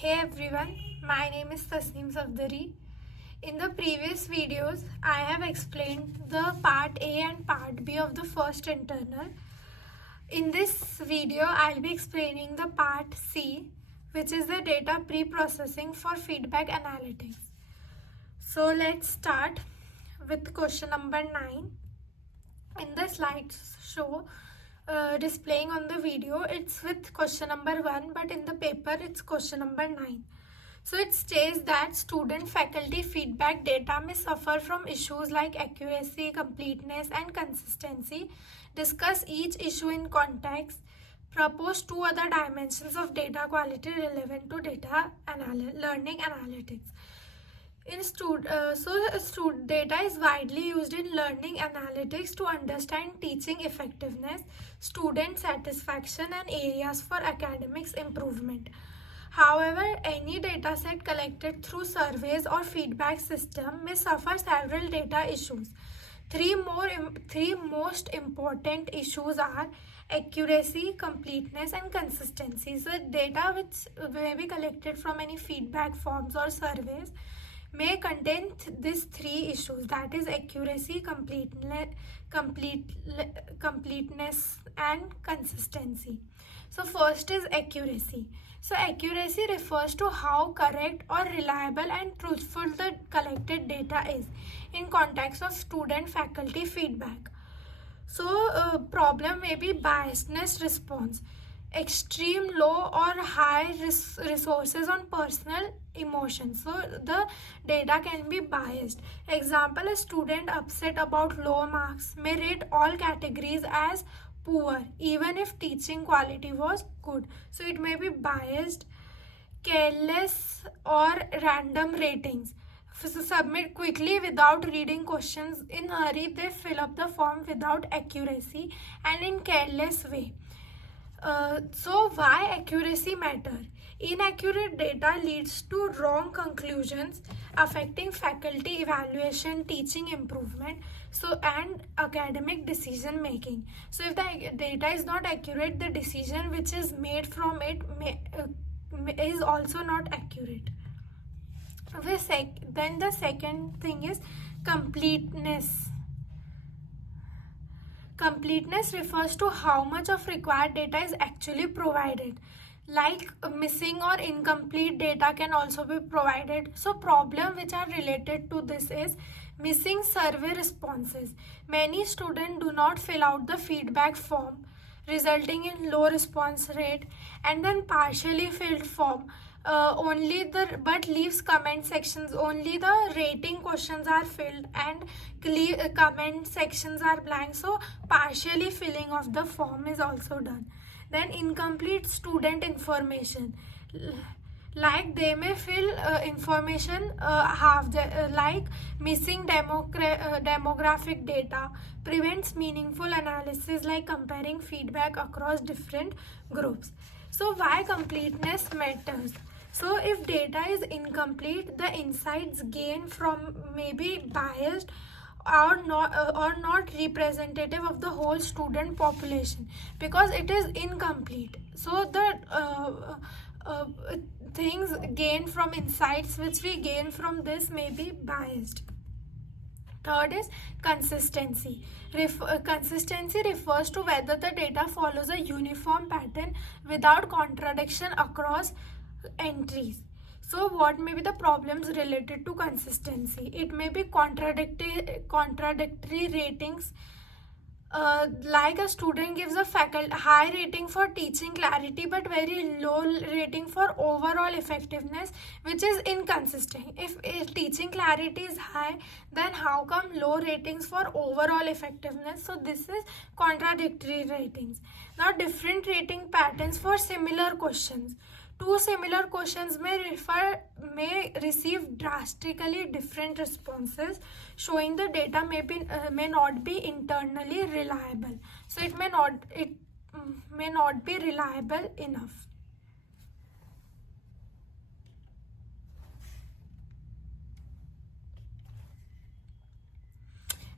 Hey everyone, my name is Tasneem Safdari. In the previous videos, I have explained the part A and part B of the first internal. In this video, I'll be explaining the part C, which is the data pre-processing for feedback analytics. So let's start with question number 9. In the slideshow displaying on the video, it's with question number 1, but in the paper it's question number 9. So it states that student faculty feedback data may suffer from issues like accuracy, completeness and consistency. Discuss each issue in context. Propose 2 other dimensions of data quality relevant to data learning analytics. Data is widely used in learning analytics to understand teaching effectiveness, student satisfaction, and areas for academics improvement. However, any data set collected through surveys or feedback system may suffer several data issues. Three most important issues are accuracy, completeness, and consistency. So data which may be collected from any feedback forms or surveys may contain these 3 issues, that is accuracy, completeness and consistency. So first is accuracy. So accuracy refers to how correct or reliable and truthful the collected data is in context of student faculty feedback. So problem may be biasness response, extreme low or high resources on personal emotions. So the data can be biased. Example, a student upset about low marks may rate all categories as poor even if teaching quality was good. So it may be biased. Careless or random ratings. So submit quickly without reading questions. In hurry, they fill up the form without accuracy and in careless way. So why accuracy matter? Inaccurate data leads to wrong conclusions affecting faculty evaluation, teaching improvement, and academic decision making. So if the data is not accurate, the decision which is made from it is also not accurate. Then the second thing is completeness. Completeness refers to how much of required data is actually provided. Like missing or incomplete data can also be provided. So problems which are related to this is missing survey responses. Many students do not fill out the feedback form, resulting in low response rate, and then partially filled form. But leaves comment sections. Only the rating questions are filled and comment sections are blank. So partially filling of the form is also done. Then incomplete student information, like they may fill information like missing demographic data, prevents meaningful analysis like comparing feedback across different groups. So why completeness matters? So if data is incomplete, the insights gained from may be biased or not representative of the whole student population because it is incomplete. So the things gained from insights which we gain from this may be biased. Third is consistency. Consistency refers to whether the data follows a uniform pattern without contradiction across entries. So what may be the problems related to consistency? It may be contradictory ratings. Like a student gives a high rating for teaching clarity but very low rating for overall effectiveness, which is inconsistent. If teaching clarity is high, then how come low ratings for overall effectiveness? So this is contradictory ratings. Now different rating patterns for similar questions. 2 similar questions may receive drastically different responses, showing the data may not be internally reliable. So it may not be reliable enough.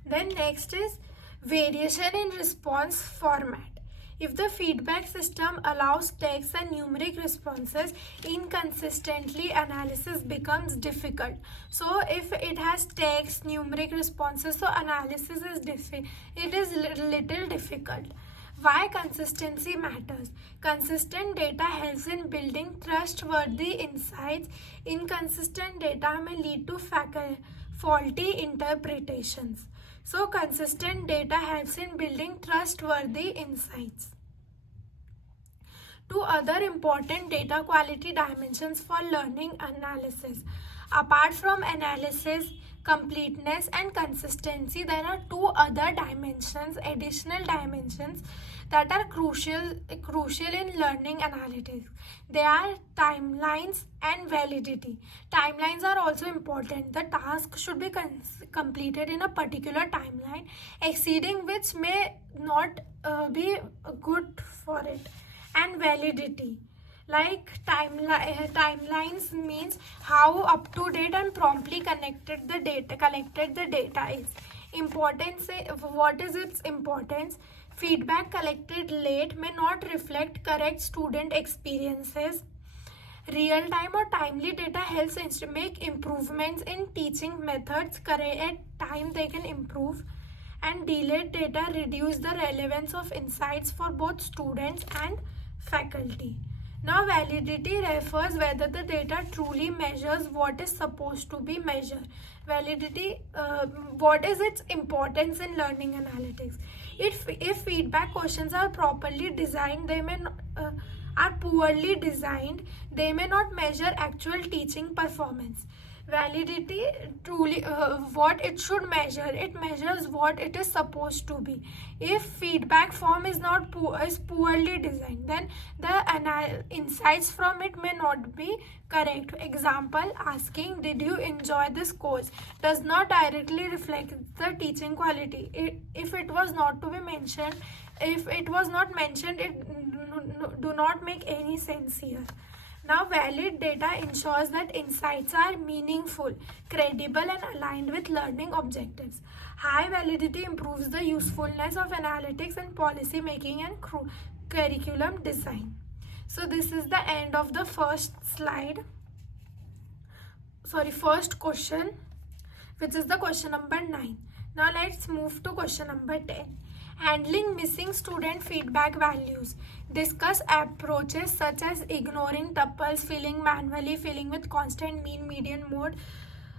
Then next is variation in response format. If the feedback system allows text and numeric responses inconsistently, analysis becomes difficult. So if it has text, numeric responses, so analysis is little difficult. Why consistency matters? Consistent data helps in building trustworthy insights. Inconsistent data may lead to faulty interpretations. So consistent data helps in building trustworthy insights. Two other important data quality dimensions for learning analysis. Apart from analysis, completeness and consistency, there are two other dimensions, additional dimensions that are crucial in learning analytics. They are timelines and validity. Timelines are also important. The task should be completed in a particular timeline, exceeding which may not be good for it. And validity, like timelines means how up to date and promptly collected the data is. Importance, what is its importance? Feedback collected late may not reflect correct student experiences. Real time or timely data helps make improvements in teaching methods. At time they can improve. And delayed data reduce the relevance of insights for both students and faculty. Now validity refers whether the data truly measures what is supposed to be measured. Validity, what is its importance in learning analytics? If feedback questions are properly designed, they may are poorly designed, they may not measure actual teaching performance. Validity truly what it should measure, it measures what it is supposed to be. If feedback form is poorly designed, then the insights from it may not be correct. Example, asking did you enjoy this course does not directly reflect the teaching quality. If it was not to be mentioned, if it was not mentioned, it do not make any sense here. Now, valid data ensures that insights are meaningful, credible, and aligned with learning objectives. High validity improves the usefulness of analytics in policy making and curriculum design. So, this is the end of the first question, which is the question number 9. Now, let's move to question number 10. Handling missing student feedback values. Discuss approaches such as ignoring tuples, filling manually, filling with constant mean median mode,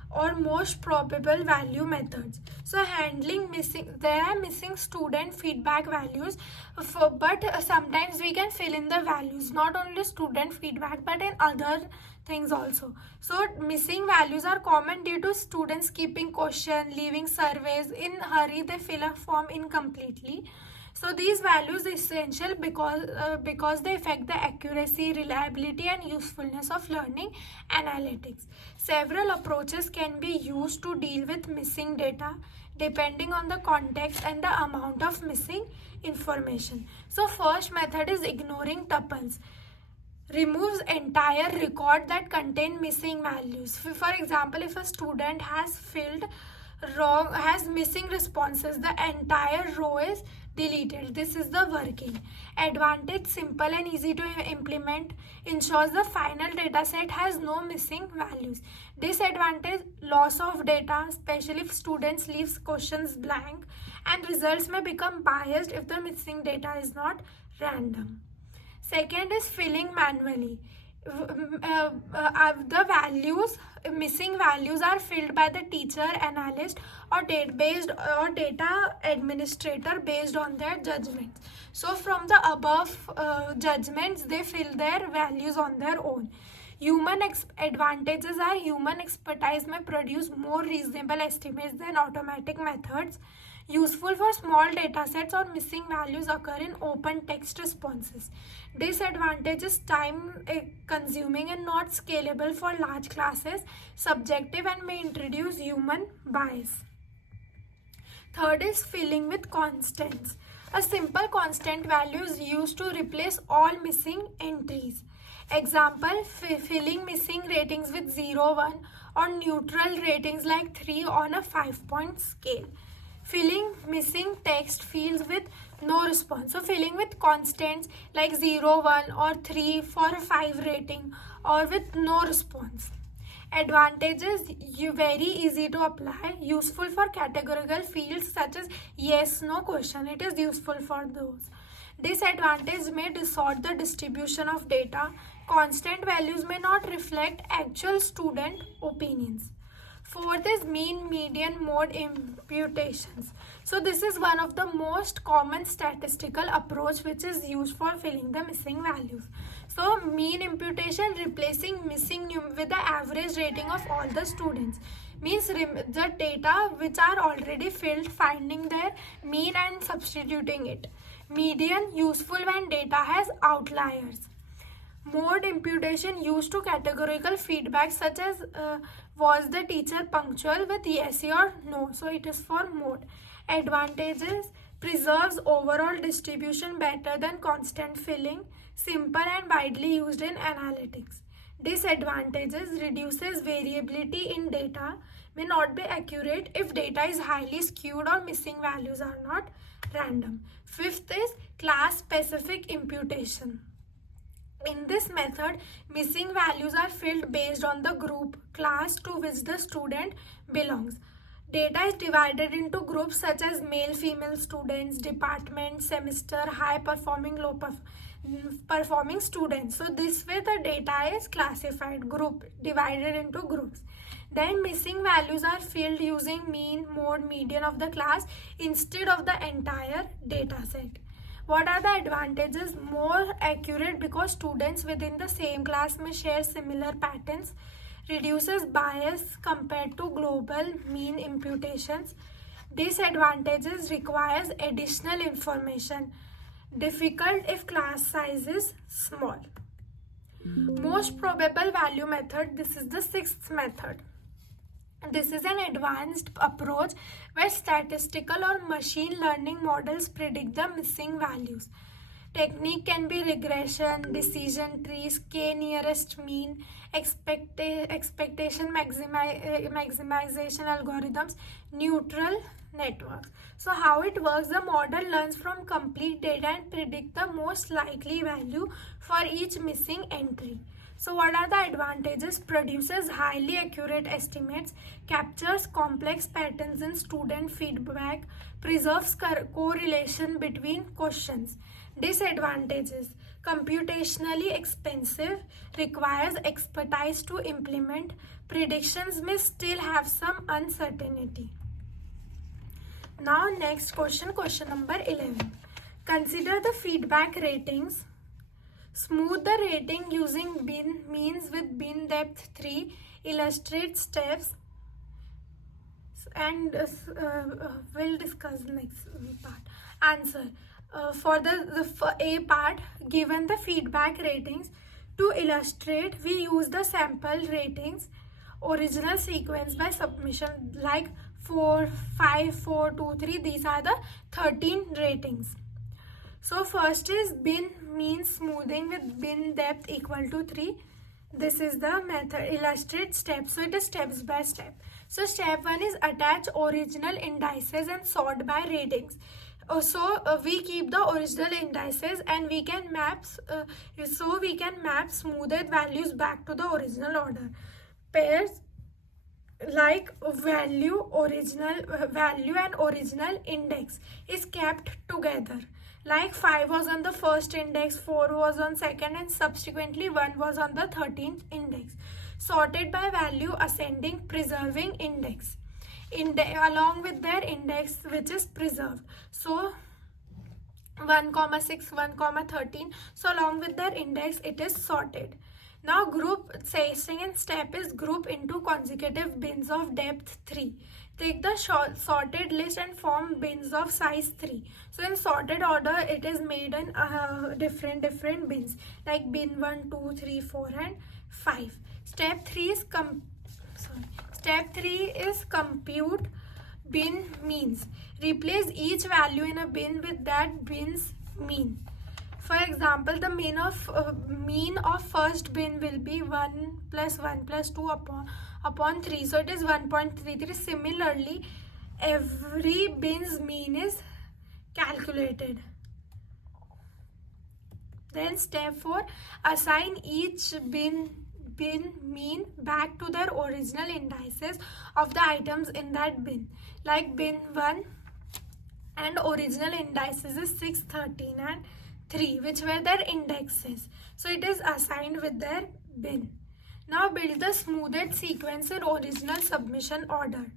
or most probable value methods. So handling there are missing student feedback values, but sometimes we can fill in the values, not only student feedback but in other things also. So missing values are common due to students skipping question, leaving surveys in hurry, they fill a form incompletely. So these values are essential because they affect the accuracy, reliability, and usefulness of learning analytics. Several approaches can be used to deal with missing data depending on the context and the amount of missing information. So first method is ignoring tuples. Removes entire record that contain missing values. For example, if a student has missing responses, the entire row is deleted. This is the working. Advantage, simple and easy to implement, ensures the final data set has no missing values. Disadvantage, loss of data, especially if students leave questions blank, and results may become biased if the missing data is not random. Second is filling manually. The missing values are filled by the teacher, analyst, or data administrator based on their judgments. So from the above judgments, they fill their values on their own. Advantages are human expertise may produce more reasonable estimates than automatic methods. Useful for small data sets or missing values occur in open text responses. Disadvantage is time consuming and not scalable for large classes, subjective, and may introduce human bias. Third is filling with constants. A simple constant value is used to replace all missing entries. Example, filling missing ratings with 0, 1 or neutral ratings like 3 on a 5-point scale. Filling missing text fields with no response. So filling with constants like 0, 1 or 3 for a 5 rating, or with no response. Advantages: you very easy to apply, useful for categorical fields such as yes no question, it is useful for those. Disadvantage: may distort the distribution of data, constant values may not reflect actual student opinions. Fourth is mean, median, mode imputations. So this is one of the most common statistical approach which is used for filling the missing values. So mean imputation, replacing missing with the average rating of all the students, means the data which are already filled, finding their mean and substituting it. Median, useful when data has outliers. Mode imputation, used to categorical feedback such as was the teacher punctual, with yes or no, so it is for mode. Advantages: preserves overall distribution better than constant filling, simple and widely used in analytics. Disadvantages: reduces variability in data, may not be accurate if data is highly skewed or missing values are not random. Fifth is class specific imputation. In this method, missing values are filled based on the group, class to which the student belongs. Data is divided into groups such as male, female students, department, semester, high performing, low performing students. So this way the data is classified, group divided into groups. Then missing values are filled using mean, mode, median of the class instead of the entire data set. What are the advantages? More accurate because students within the same class may share similar patterns. Reduces bias compared to global mean imputations. Disadvantages: requires additional information. Difficult if class size is small. Most probable value method. This is the sixth method. This is an advanced approach where statistical or machine learning models predict the missing values. Technique can be regression, decision trees, k-nearest mean, expectation maximization algorithms, neutral networks. So how it works: the model learns from complete data and predict the most likely value for each missing entry. So what are the advantages? Produces highly accurate estimates, captures complex patterns in student feedback, preserves correlation between questions. Disadvantages: computationally expensive, requires expertise to implement, predictions may still have some uncertainty. Now next question, question number 11. Consider the feedback ratings. Smooth the rating using bin means with bin depth 3. Illustrate steps, and we'll discuss next part. Answer. For the A part, given the feedback ratings, to illustrate we use the sample ratings, original sequence by submission, like 4, 5, 4, 2, 3. These are the 13 ratings. So first is bin means smoothing with bin depth equal to 3. This is the method. Illustrate steps. So it is steps by step. So step 1 is attach original indices and sort by ratings. We keep the original indices and we can map smoothed values back to the original order. Pairs like value and original index is kept together. Like 5 was on the first index, 4 was on second, and subsequently 1 was on the 13th index. Sorted by value ascending, preserving index. Along with their index which is preserved. So 1, 6, 1, 13. So along with their index it is sorted. Now group second step is group into consecutive bins of depth 3. Take the sorted list and form bins of size 3. So in sorted order it is made in different bins, like bin 1, 2, 3, 4 and 5. Step 3 is compute bin means. Replace each value in a bin with that bin's mean. For example, the mean of first bin will be 1 plus 1 plus 2 upon 3. So it is 1.33. Similarly, every bin's mean is calculated. Then step 4, assign each bin mean back to their original indices of the items in that bin. Like bin 1 and original indices is 6, 13 and 3, which were their indexes. So it is assigned with their bin. Now build the smoothed sequence in original submission order.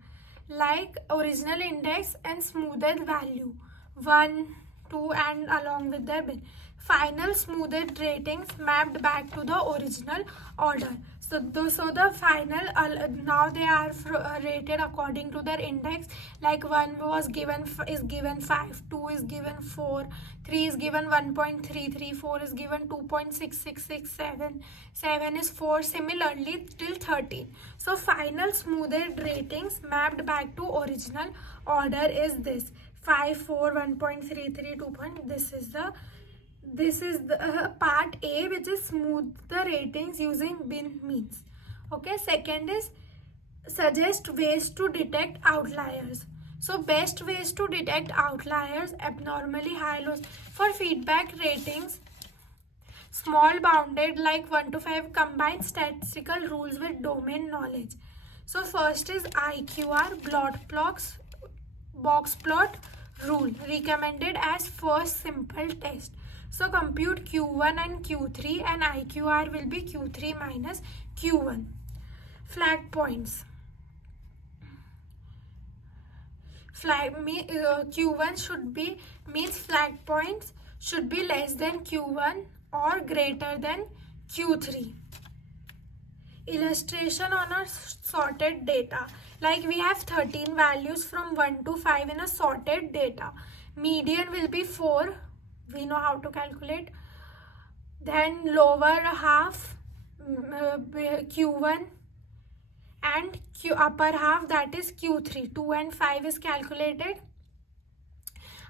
Like original index and smoothed value 1, 2 and along with their bin. Final smoothed ratings mapped back to the original order. So the final now they are rated according to their index. Like 1 is given 5, 2 is given 4, 3 is given 1.33, 4 is given 2.6667, 7 is 4, similarly till 13. So final smoothed ratings mapped back to original order is this: 5, 4, 1.33, 2. This is the part A, which is smooth the ratings using bin means. Okay, second is suggest ways to detect outliers. So best ways to detect outliers: abnormally high lows. For feedback ratings, small bounded like 1 to 5, combine statistical rules with domain knowledge. So first is IQR box plot rule, recommended as first simple test. So compute Q1 and Q3 and IQR will be Q3 minus Q1. Flag points. Q1 should be, means flag points should be less than Q1 or greater than Q3. Illustration on a sorted data. Like we have 13 values from 1 to 5 in a sorted data. Median will be 4. We know how to calculate. Then lower half Q1 and upper half, that is Q3. 2 and 5 is calculated.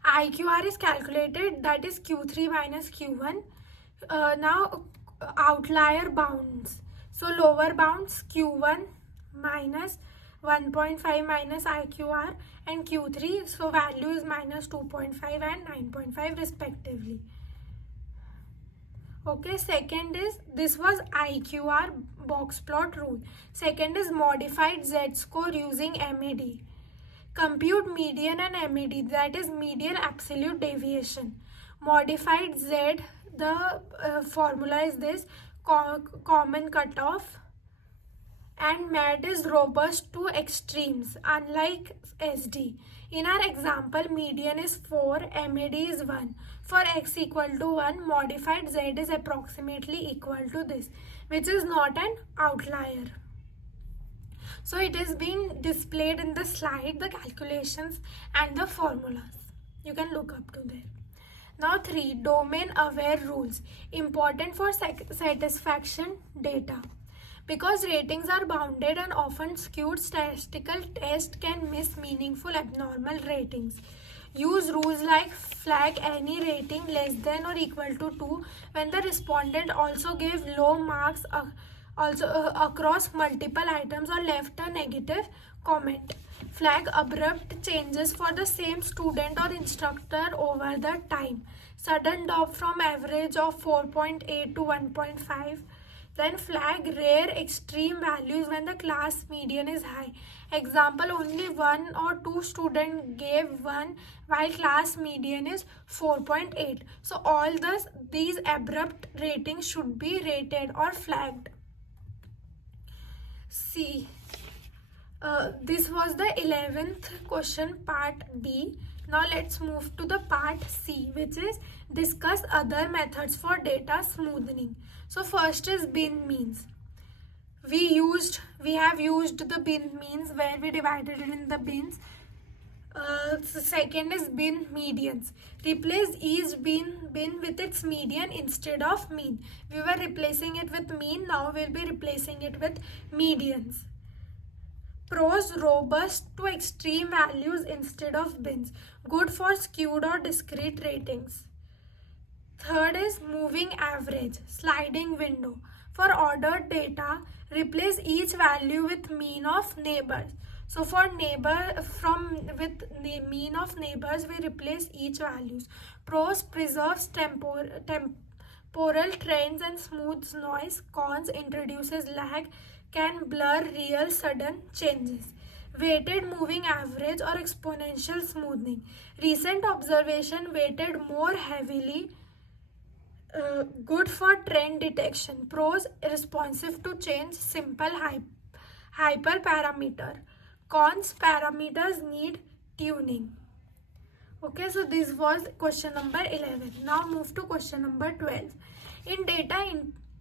IQR is calculated, that is Q3 minus Q1. Now outlier bounds. So lower bounds Q1 minus 1.5 minus IQR and Q3. So value is minus 2.5 and 9.5 respectively. Okay, second is, this was IQR box plot rule. Second is modified Z-score using MAD. Compute median and MAD, that is median absolute deviation. Modified Z, the formula is this: common cutoff, and MAD is robust to extremes, unlike SD. In our example, median is 4, MAD is 1. For x equal to 1, modified Z is approximately equal to this, which is not an outlier. So it is being displayed in the slide, the calculations and the formulas. You can look up to there. Now 3, domain aware rules, important for satisfaction data. Because ratings are bounded and often skewed, statistical tests can miss meaningful abnormal ratings. Use rules like flag any rating less than or equal to 2 when the respondent also gave low marks across multiple items or left a negative comment. Flag abrupt changes for the same student or instructor over the time. Sudden drop from average of 4.8 to 1.5. Then flag rare extreme values when the class median is high. Example, only 1 or 2 students gave 1 while class median is 4.8. So all these abrupt ratings should be rated or flagged. C. This was the 11th question, part B. Now let's move to the part C, which is discuss other methods for data smoothing. So first is bin means. We have used the bin means where we divided it in the bins. Second is bin medians. Replace each bin with its median instead of mean. We were replacing it with mean, now we'll be replacing it with medians. Pros, robust to extreme values instead of bins. Good for skewed or discrete ratings. Third is moving average, sliding window. For ordered data, replace each value with mean of neighbors. So for mean of neighbors, we replace each values. Pros, preserves Poral trends and smooth noise. Cons introduces lag, can blur real sudden changes. Weighted moving average or exponential smoothing. Recent observation weighted more heavily. Good for trend detection. Pros: responsive to change, simple hyperparameter. Cons: parameters need tuning. Okay, so this was question number 11. Now move to question number 12. In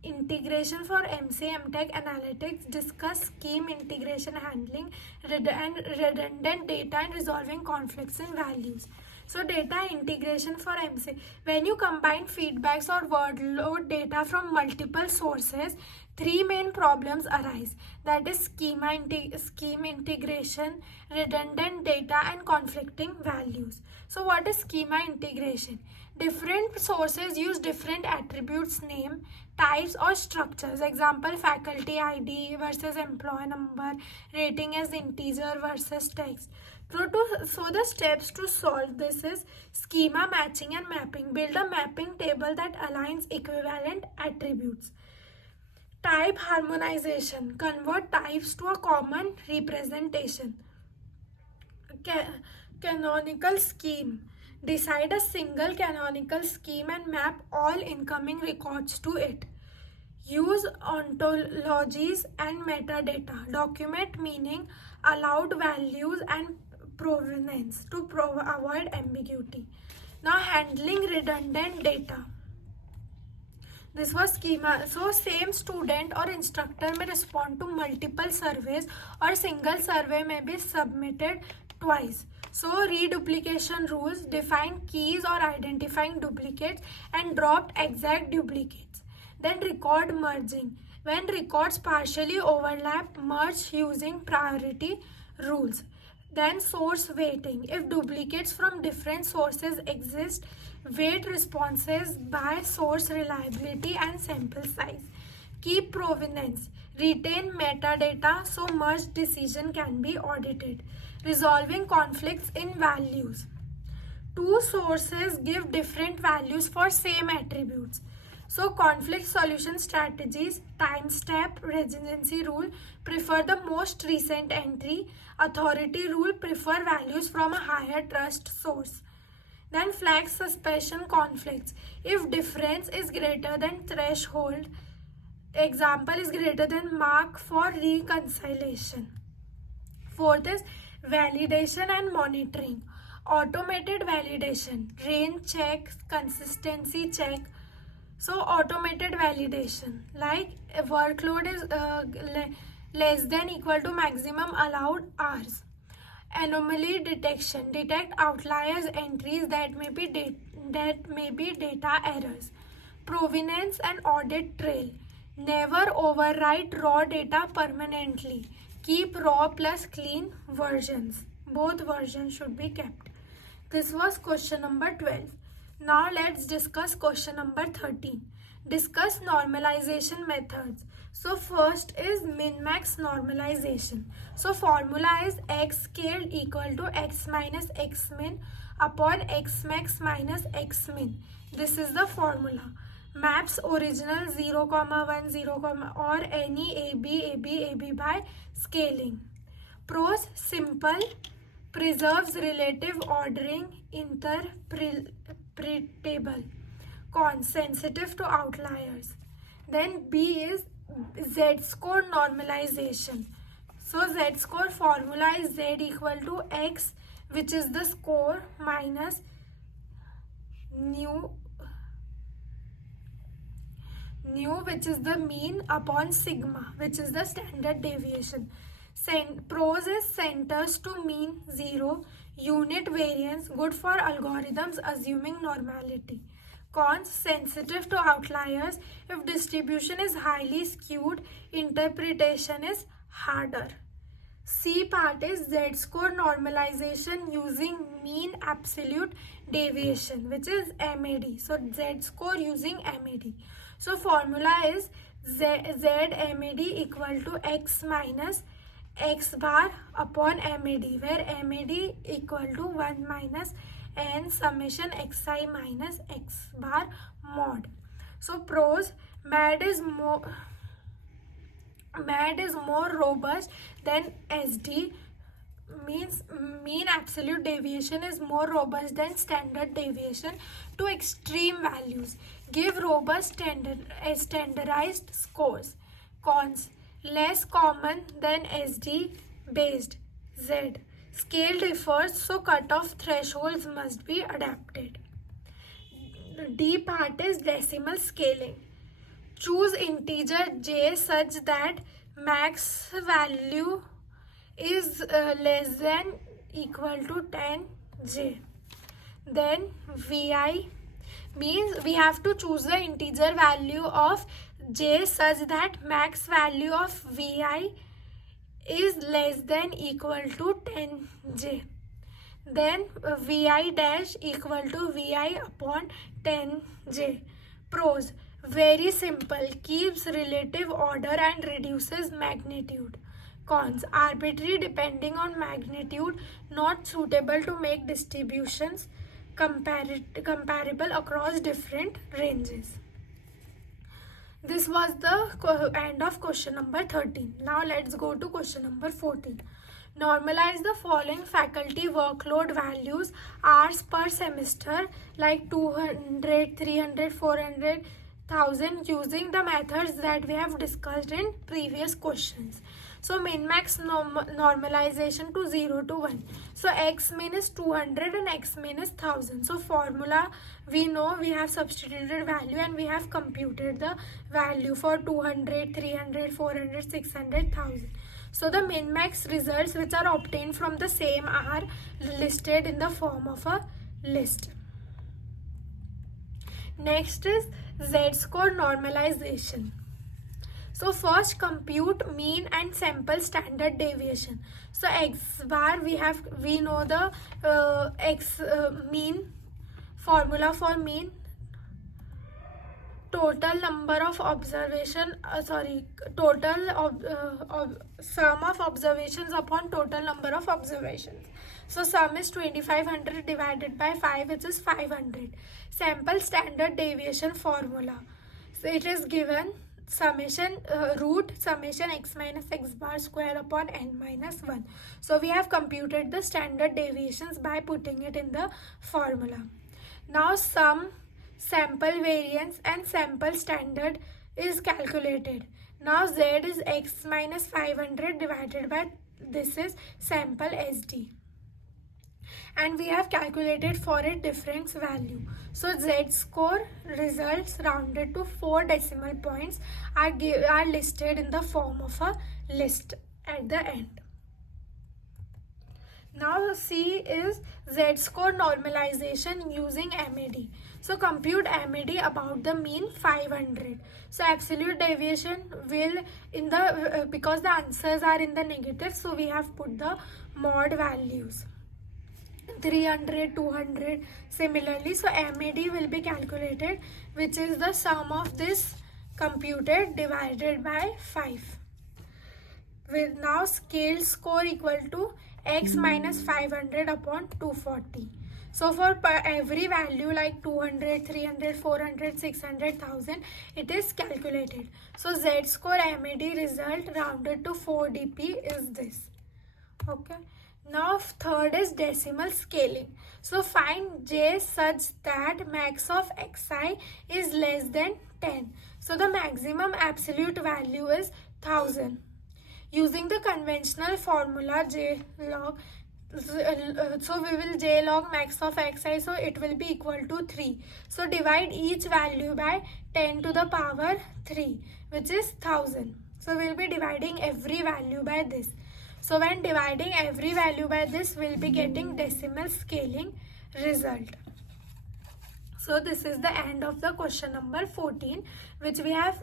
integration for MCA MTech analytics, discuss scheme integration handling and redundant data and resolving conflicts in values. So data integration for MCA. When you combine feedbacks or workload data from multiple sources, three main problems arise. That is scheme integration, redundant data and conflicting values. So what is schema integration? Different sources use different attributes, name, types or structures. Example, faculty ID versus employee number, rating as integer versus text. So the steps to solve this is schema matching and mapping. Build a mapping table that aligns equivalent attributes. Type harmonization. Convert types to a common representation. Canonical scheme. Decide a single canonical scheme and map all incoming records to it. Use ontologies and metadata. Document meaning, allowed values and provenance to avoid ambiguity. Now handling redundant data. This was schema. So same student or instructor may respond to multiple surveys or single survey may be submitted twice. So reduplication rules: define keys or identifying duplicates and dropped exact duplicates. Then record merging. When records partially overlap, merge using priority rules. Then source weighting. If duplicates from different sources exist, weight responses by source reliability and sample size. Keep provenance. Retain metadata so merged decision can be audited. Resolving conflicts in values. Two sources give different values for same attributes. So conflict solution strategies: time step, regency rule, prefer the most recent entry, authority rule, prefer values from a higher trust source. Then flag suspicion conflicts. If difference is greater than threshold, example is greater than mark for reconciliation. Fourth is validation and monitoring. Automated validation, range check, consistency check. So automated validation, like workload is less than equal to maximum allowed hours. Anomaly detection, detect outliers entries that may be data errors. Provenance and audit trail, never overwrite raw data permanently. Keep raw plus clean versions. Both versions should be kept. This was question number 12. Now let's discuss question number 13. Discuss normalization methods. So first is min-max normalization. So formula is x scaled equal to x minus x min upon x max minus x min. This is the formula. Maps original 0, 1, 0, or any AB by scaling. Pros: simple, preserves relative ordering, interpretable. Cons: sensitive to outliers. Then B is z-score normalization. So z-score formula is z equal to x, which is the score, minus nu, which is the mean, upon sigma, which is the standard deviation. Pros is centers to mean 0, unit variance, good for algorithms assuming normality. Cons: sensitive to outliers. If distribution is highly skewed, interpretation is harder. C part is z-score normalization using mean absolute deviation, which is MAD. So z-score using MAD. So formula is ZMAD equal to x minus x bar upon MAD, where MAD equal to 1 minus n summation xi minus x bar mod. So pros, MAD is more robust than SD, means mean absolute deviation is more robust than standard deviation to extreme values. Give robust standardized scores. Cons, less common than SD based Z. Scale differs, so cutoff thresholds must be adapted. D part is decimal scaling. Choose integer j such that max value is less than equal to 10j. Then vi means we have to choose the integer value of j such that max value of vi is less than equal to 10j. Then vi dash equal to vi upon 10j. Pros, very simple, keeps relative order and reduces magnitude. Cons, arbitrary depending on magnitude, not suitable to make distributions comparable across different ranges. This was the end of question number 13. Now let's go to question number 14. Normalize the following faculty workload values, hours per semester, like 200, 300, 400, 1000, using the methods that we have discussed in previous questions. So min-max normalization to 0 to 1. So x min is 200 and x min is 1000. So formula, we know we have substituted value and we have computed the value for 200, 300, 400, 600, 1000. So the min-max results which are obtained from the same are listed in the form of a list. Next is z-score normalization. So first compute mean and sample standard deviation. So x bar, we know the mean, formula for mean, total number of observation, sum of observations upon total number of observations. So sum is 2500 divided by 5, which is 500. Sample standard deviation formula. So it is given summation root summation x minus x bar square upon n minus 1. So we have computed the standard deviations by putting it in the formula. Now sum, sample variance and sample standard is calculated. Now z is x minus 500 divided by this is sample SD. And we have calculated for it difference value. So z-score results rounded to 4 decimal points are listed in the form of a list at the end. Now C is z-score normalization using MAD. So compute MAD about the mean 500. So absolute deviation will in the because the answers are in the negative, so we have put the mod values. 300, 200 similarly. So MAD will be calculated, which is the sum of this computed divided by 5. With now scale score equal to x minus 500 upon 240. So for every value like 200, 300, 400, 600, 1000, it is calculated. So z-score MAD result rounded to 4 dp is this. Okay. Now third is decimal scaling. So find j such that max of xi is less than 10. So the maximum absolute value is 1000. Using the conventional formula j log, so we will j log max of xi, so it will be equal to 3. So divide each value by 10 to the power 3, which is 1000. So we will be dividing every value by this. So when dividing every value by this, we'll be getting decimal scaling result. So this is the end of the question number 14, which we have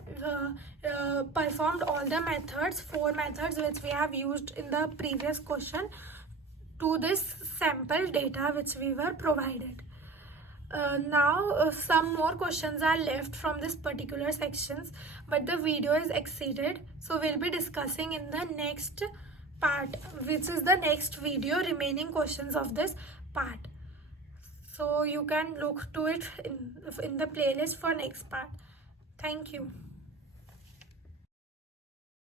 performed all the methods, 4 methods which we have used in the previous question to this sample data which we were provided. Now some more questions are left from this particular sections, but the video is exceeded. So we'll be discussing in the next part, which is the next video, remaining questions of this part. So you can look to it in the playlist for next part. Thank you.